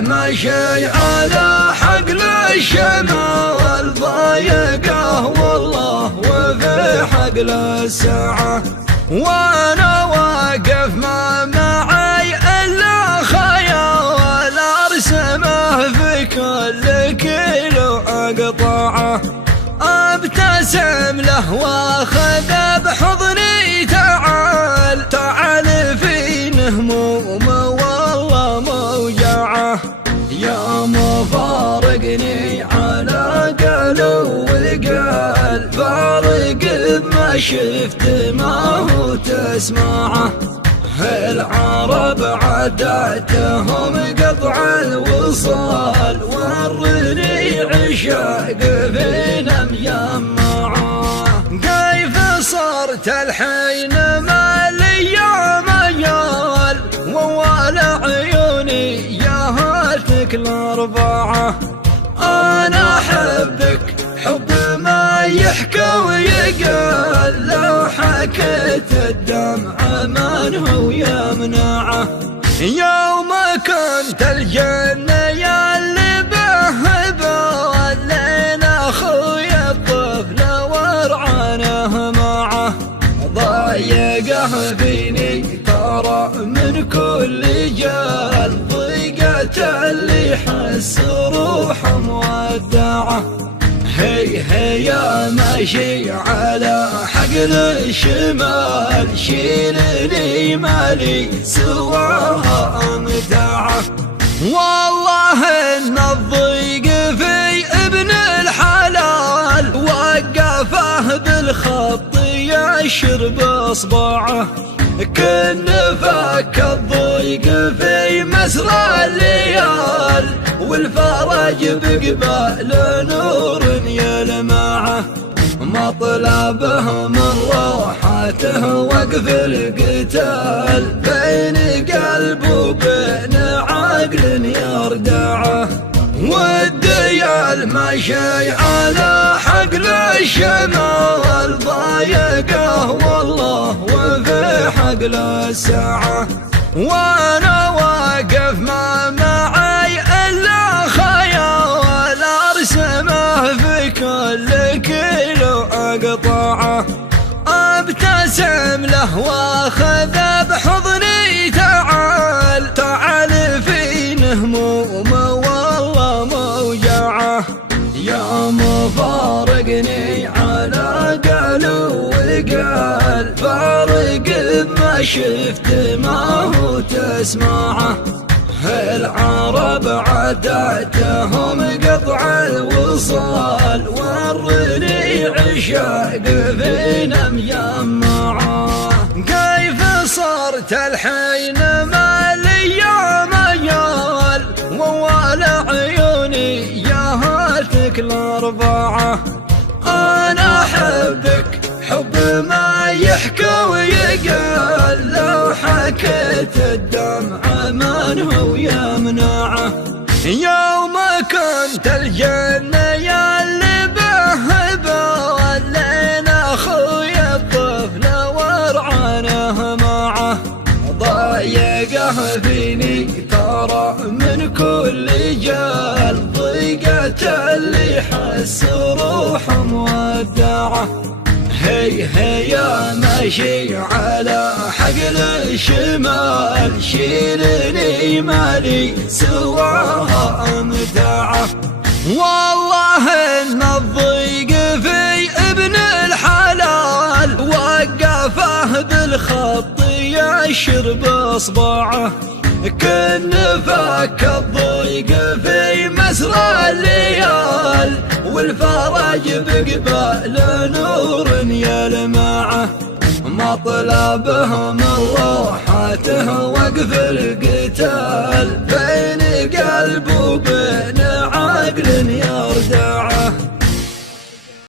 ماشي على حقل الشمع والضايقه والله وفي حقل الساعة، وانا واقف ما معي الا خيال ارسمه في كل كيلو اقطعه، ابتسم له واخذ بحضني تعال تعال في هموم والله موجعه، يا مفارقني على قلو والقلب فارق بما شفت ما هو تسمعه، العرب عاداتهم قطع الوصال ورني عشاق فينا مجمعه، كيف صرت الحين ما لي ميال ووال عيوني يا هاتك الاربعه، انا احبك حب ما يحكى ويقال، لو حكيت الدمع من هو يمنعه، يوم كنت الجنة يا اللي بهبه ولينا اخويا الطفل ورعانه معه، ضايقه فيني ترى من كل جال، ضيقة اللي حس روحه مودعه، هي يا ماشي على حقل الشمال شيلني مالي سواها امتعه، والله ان الضيق في ابن الحلال وقفه بالخط يشر باصبعه، كن فك الضيق في مسرى الليال والفرج بقبال نور يلمعه، مطلبه من روحاته وقف القتال بين قلب وبين عقل يردعه، والديال ماشي على حقل الشمع والضايقه والله وفي حقل الساعة، وانا واقف ما معي الا خيال ارسمه في كل كيلو اقطعه، ابتسم له واخذ بحضني تعال تعال في هموم والله موجعه، يا مفارقني على قلو والقلب فارق بما شفت ما هو تسمعه، العرب عاداتهم قطع الوصال ورني عشاق فينا مجمعه، كيف صرت الحين ما لي ميال ووال عيوني يا هاتك الاربعه، انا احبك حب ما يحكى ويقال، لو حكيت الدمع من هو يمنعه، يوم كنت الجنة يا اللي بهبه ولينا اخويا الطفل ورعانه معه، ضايقه فيني ترى من كل جال، ضيقة اللي حس روحه مودعه، هي يا ماشي على حقل الشمال شيلني مالي سواها امتعه، والله ان الضيق في ابن الحلال وقفه بالخط يشر باصبعه، كن فك الضيق في مسرى الليال والفرج بقبال نور يلمعه، مطلبه من روحاته وقف القتال وداع